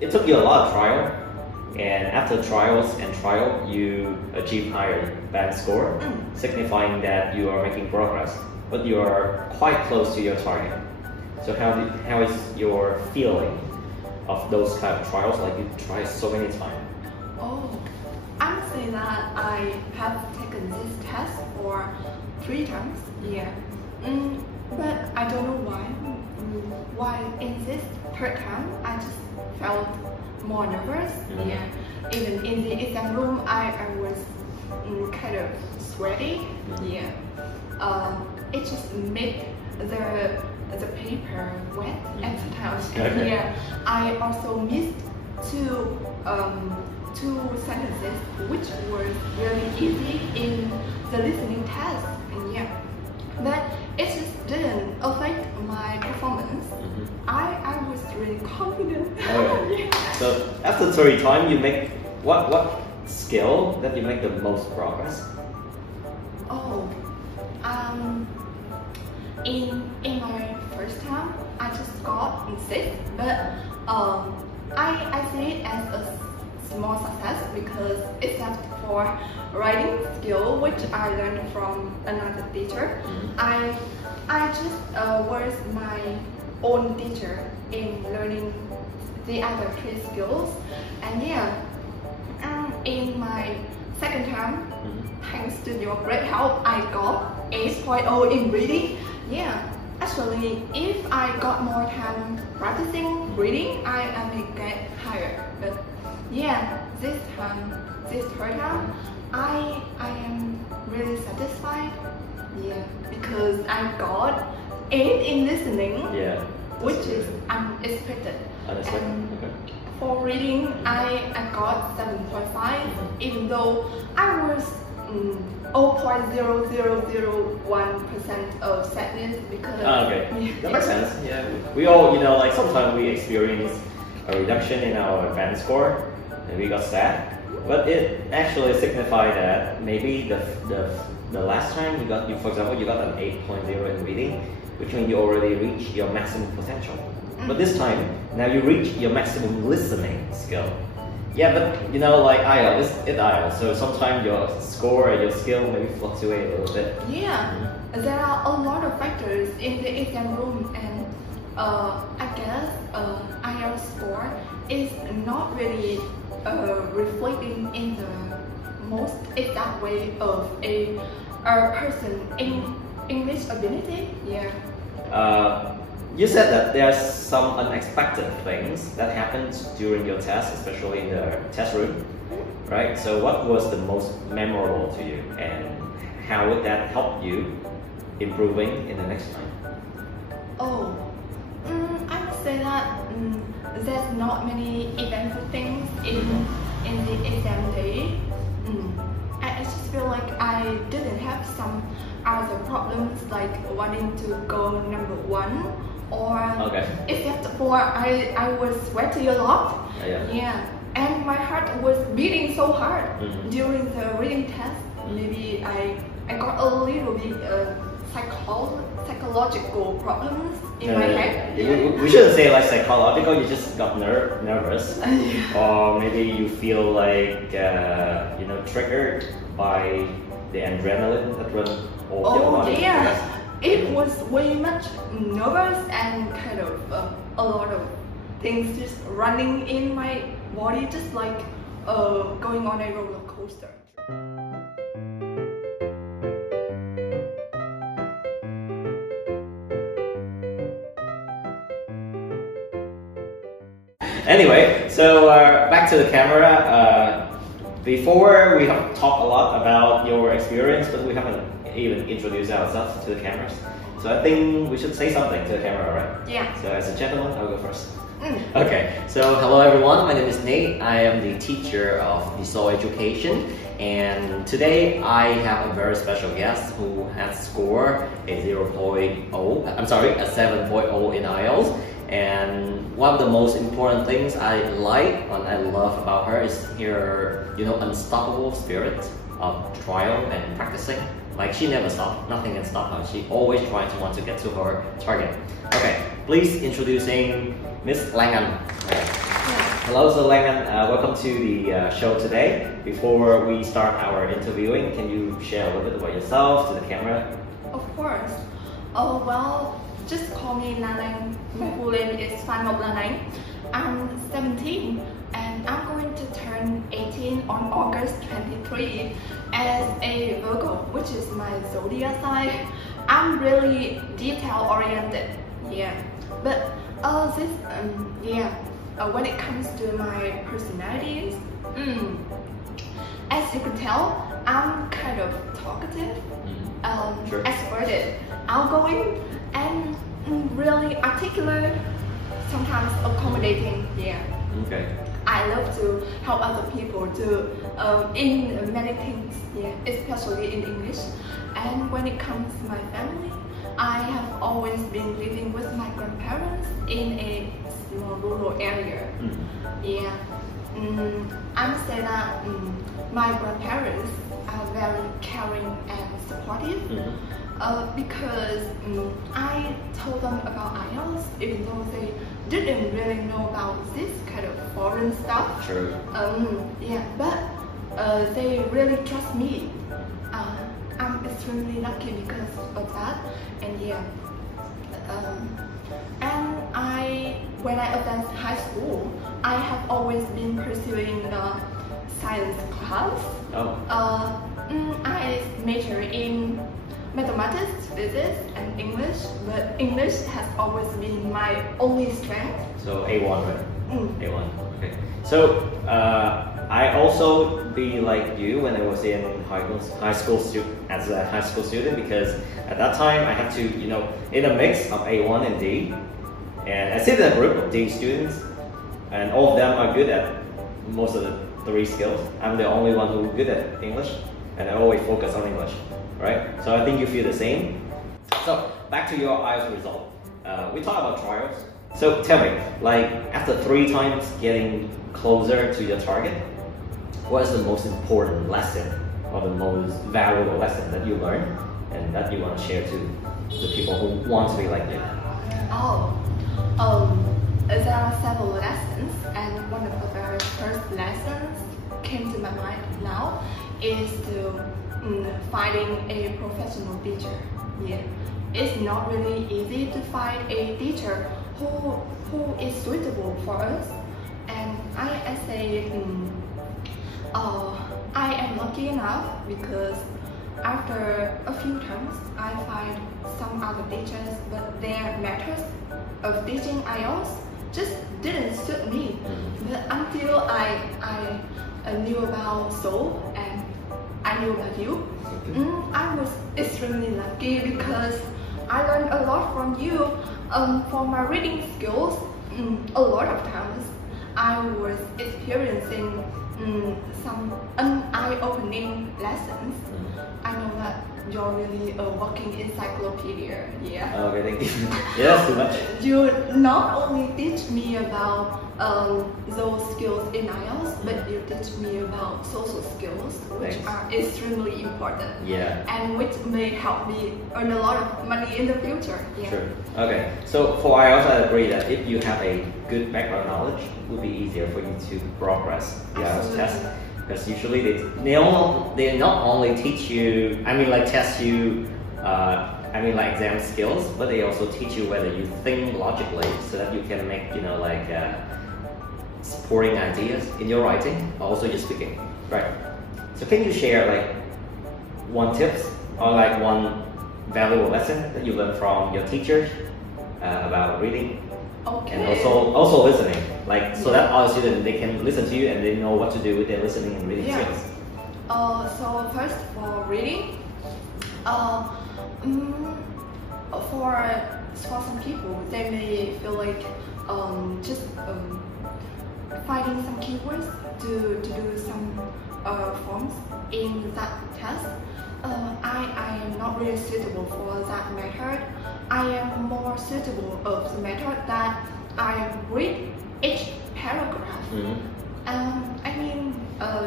it took you a lot of trial, and after trials and trial, you achieve higher band score, signifying that you are making progress, but you are quite close to your target. So how is your feeling of those kind of trials? Like you try so many times. Oh, I would say that I have taken this test for 3 times. Yeah. But I don't know why. Why in this 3rd time I just felt more nervous. Yeah. Even in the exam room, I was kind of sweaty. Yeah. It just made the paper wet at the time. Okay. Yeah. I also missed two sentences which were really easy in the listening test. Yeah. But it just didn't affect my performance. I was really confident. Oh, yeah. Yeah. So after 3 times, you make what skill that you make the most progress? Oh, in my first time, I just got 6, but I see it as a small success because except for writing skill, which I learned from another teacher, I just was my own teacher in learning the other 3 skills. And yeah, in my second time, thanks to your great help, I got 8.0 in reading. Yeah, actually, if I got more time practicing reading, I may get higher. But yeah, this 3rd time, I am really satisfied. Yeah, because I got 8 in listening. Yeah, which is unexpected. And okay. for reading, I got 7.5, even though I was 0.0001% of sadness because. Okay, that makes sense. Yeah, we all, like sometimes we experience a reduction in our band score, and we got sad. But it actually signified that maybe the last time for example, you got an 8.0 in reading, which means you already reached your maximum potential. But this time, now you reach your maximum listening skill. Yeah, but like IELTS, it's IELTS, so sometimes your score and your skill maybe fluctuate a little bit. Yeah, there are a lot of factors in the exam room, and I guess IELTS score is not really reflecting in the most exact way of a person in English ability. Yeah. You said that there's some unexpected things that happened during your test, especially in the test room, right? So what was the most memorable to you, and how would that help you improving in the next time? Oh, I would say that there's not many eventful things in the exam day. I just feel like I didn't have some other problems like wanting to go number 1, or except for I was sweating a lot. Yeah, and my heart was beating so hard during the reading test. Maybe I got a little bit psychological problems in my head. We shouldn't say like psychological, you just got nervous. Or maybe you feel like triggered by the adrenaline that runs over your body. Yeah, it was way much nervous and kind of a lot of things just running in my body, just like going on a roller coaster. Anyway, so back to the camera. Before we have talked a lot about your experience, but we haven't even introduced ourselves to the cameras. So I think we should say something to the camera, right? Yeah. So as a gentleman, I'll go first. Okay, so hello everyone, my name is Nate. I am the teacher of visual education, and today I have a very special guest who has scored a 7.0 in IELTS. And one of the most important things I like and I love about her is her, unstoppable spirit of trial and practicing. Like, she never stops, nothing can stop her. She always tries to want to get to her target. Okay, please introducing Miss Lan Anh. Yeah. Hello, so Lan Anh, welcome to the show today. Before we start our interviewing, can you share a little bit about yourself to the camera? Of course. Oh, well, just call me Lan Anh. My full name is Lan Anh. I'm 17 and I'm going to turn 18 on August 23 as a Virgo, which is my zodiac sign. I'm really detail oriented, yeah. But when it comes to my personalities, as you can tell, I'm kind of talkative, Sure. extroverted, outgoing, and really articulate, sometimes accommodating, yeah. Okay. I love to help other people do in many things, yeah, especially in English. And when it comes to my family, I have always been living with my grandparents in a small rural area. Yeah, I must say that my grandparents are very caring and supportive. Because I told them about IELTS, even though they didn't really know about this kind of foreign stuff. True. Yeah, but they really trust me. I'm extremely lucky because of that, and yeah. When I advanced high school, I have always been pursuing the science class. I major in mathematics, physics, and English, but English has always been my only strength. So A1, right? A1. Okay. So I also be like you when I was in high school as a high school student, because at that time I had to, in a mix of A1 and D, and I sit in a group of D students, and all of them are good at most of the 3 skills. I'm the only one who's good at English, and I always focus on English, right? So I think you feel the same. So back to your IELTS result. We talked about trials. So tell me, like after 3 times getting closer to your target, what is the most important lesson or the most valuable lesson that you learned and that you want to share to the people who want to be like you? There are several lessons, and one of the very first lessons came to my mind now is to finding a professional teacher. Yeah, it's not really easy to find a teacher who is suitable for us, and I say I am lucky enough because after a few terms I find some other teachers, but their methods of teaching IELTS just didn't suit me. But until I knew about Soul and I knew about you, I was extremely lucky because I learned a lot from you. For my reading skills, a lot of times I was experiencing some eye-opening lessons. I know that you're really a walking encyclopedia, yeah. Okay, thank you. Yeah, too much. You not only teach me about those skills in IELTS, but you teach me about social skills, which are extremely important. Yeah. And which may help me earn a lot of money in the future. Yeah. True. Okay. So for IELTS, I agree that if you have a good background knowledge, it would be easier for you to progress the IELTS test. Because usually they not only teach you, test you, exam skills, but they also teach you whether you think logically, so that you can make, supporting ideas in your writing, but also your speaking, right? So can you share one tips or one valuable lesson that you learned from your teachers about reading? Okay. And also listening, so that other students, they can listen to you and they know what to do with their listening and reading skills. So first for reading, for some people, they may feel like just finding some keywords to do some forms in that test. I am not really suitable for that method. I am more suitable of the method that I read each paragraph.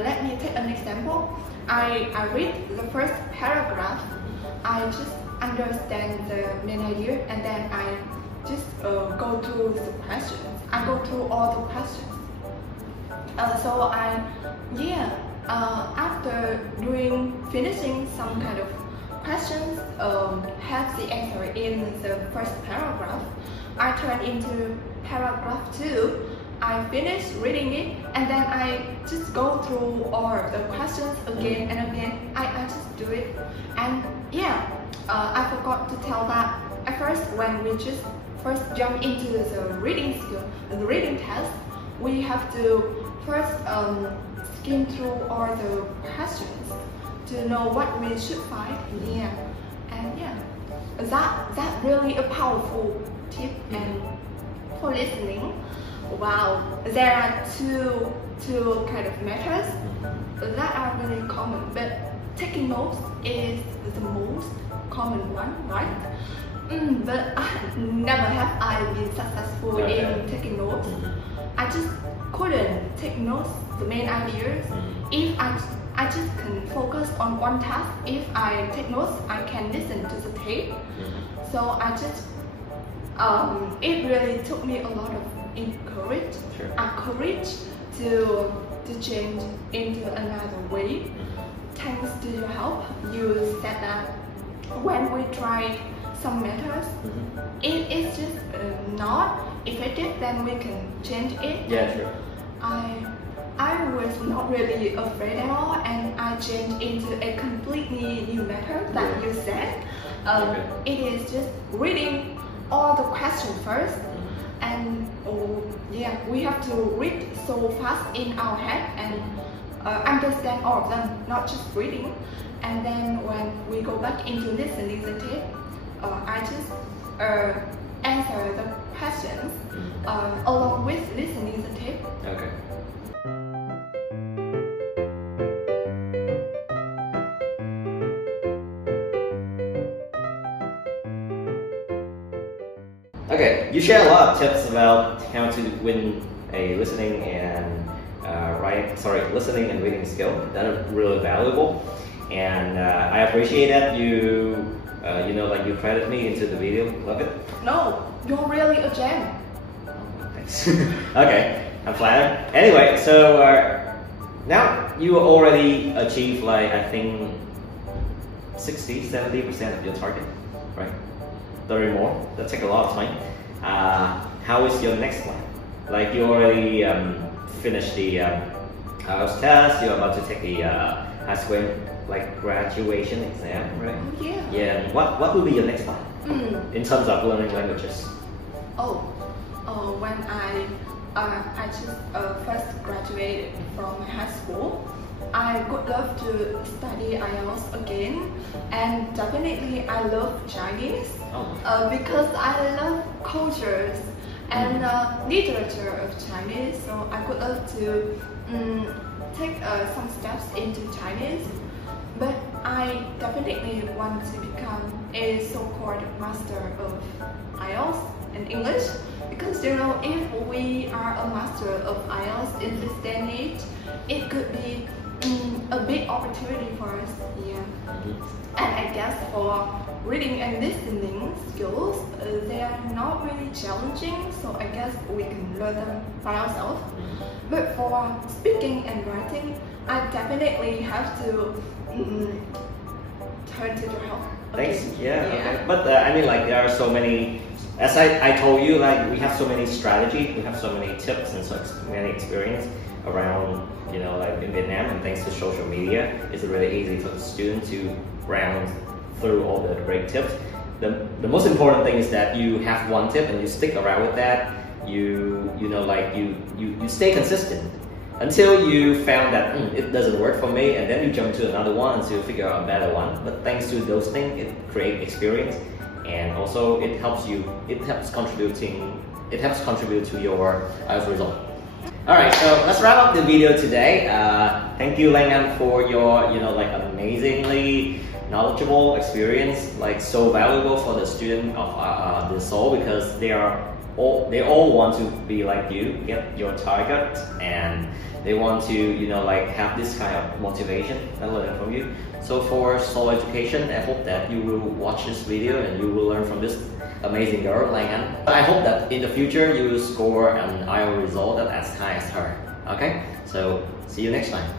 Let me take an example. I read the first paragraph. I just understand the main idea, and then I just go through the questions. I go through all the questions. After finishing some kind of questions, have the answer in the first paragraph, I turn into paragraph 2. I finish reading it and then I just go through all the questions again and again. I just do it. And I forgot to tell that at first when we just first jump into the reading skill, the reading test, we have to first skim through all the questions to know what we should find. That's really a powerful tip. And for listening, wow, there are two kind of methods that are really common, but taking notes is the most common one, right? But never have I been successful in taking notes. I just couldn't take notes, the main ideas. If I just can focus on one task. If I take notes, I can listen to the tape. So I just, it really took me a lot of courage to change into another way. Thanks to your help, you said that when we tried some methods, it is just not effective, then we can change it. Yeah, sure. I was not really afraid at all, and I changed into a completely new method that you said. It is just reading all the questions first, and we have to read so fast in our head and understand all of them, not just reading. And then when we go back into listening the tape, I just answer the questions along with listening the tape. Okay. Okay, you share a lot of tips about how to win a listening and listening and reading skill that are really valuable, and I appreciate that you you credit me into the video. Love it. No, you're really a gem. Oh, thanks. Okay, I'm flattered. Anyway, so now you already achieved I think 60-70% of your target, right? 30 more. That takes a lot of time. How is your next plan? Like you already finished the IELTS test. You're about to take the high school graduation exam, right? Oh, yeah. Yeah. And what will be your next plan in terms of learning languages? When I just first graduated from high school, I would love to study IELTS again, and definitely I love Chinese because I love cultures and literature of Chinese. So I would love to take some steps into Chinese, but I definitely want to become a so-called master of IELTS and English, because if we are a master of IELTS in this day and age, it could be a big opportunity for us. And I guess for reading and listening skills, they are not really challenging, so I guess we can learn them by ourselves. But for speaking and writing, I definitely have to turn to your help. Thanks. Okay. But I mean, there are so many, as I told you, we have so many strategies, we have so many tips and so many experience around, in Vietnam, and thanks to social media, it's really easy for the student to browse through all the great tips. The most important thing is that you have one tip and you stick around with that. You stay consistent until you found that it doesn't work for me, and then you jump to another one until you figure out a better one. But thanks to those things, it creates experience, and also it helps contribute to your IELTS result. Alright, so let's wrap up the video today. Thank you, Lan Anh, for your amazingly knowledgeable experience, so valuable for the student of the soul, because they all want to be like you, get your target, and they want to have this kind of motivation and learn from you. So for soul education, I hope that you will watch this video and you will learn from this amazing girl, Lan Anh. I hope that in the future you will score an IELTS result that's as high as her. Okay, so see you next time.